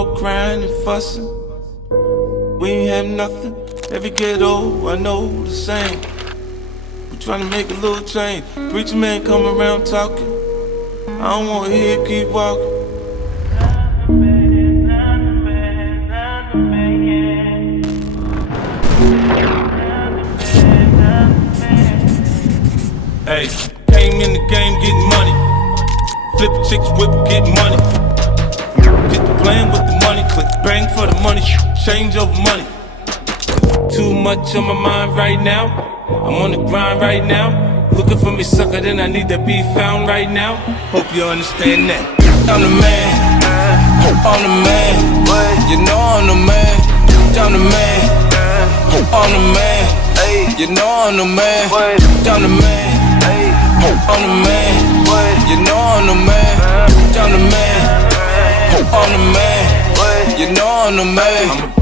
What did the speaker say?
up crying and fussing. We ain't have nothing. Every ghetto, I know the same. We tryna make a little change. Preacher man come around talking. I don't wanna hear it, keep walking. Hey, came in the game getting money. Flip chicks, whip, get money. Get the plan with the money. Click bang for the money. Change over money. Too much on my mind right now. I'm on the grind right now. Looking for me, sucker, then I need to be found right now. Hope you understand that. I'm the man. I'm the man. You know I'm the man. I'm the man. I'm the man. You know I'm the man. I'm the man. I'm the man. You know I'm the man. I'm the man. I'm the man. You know I'm the man.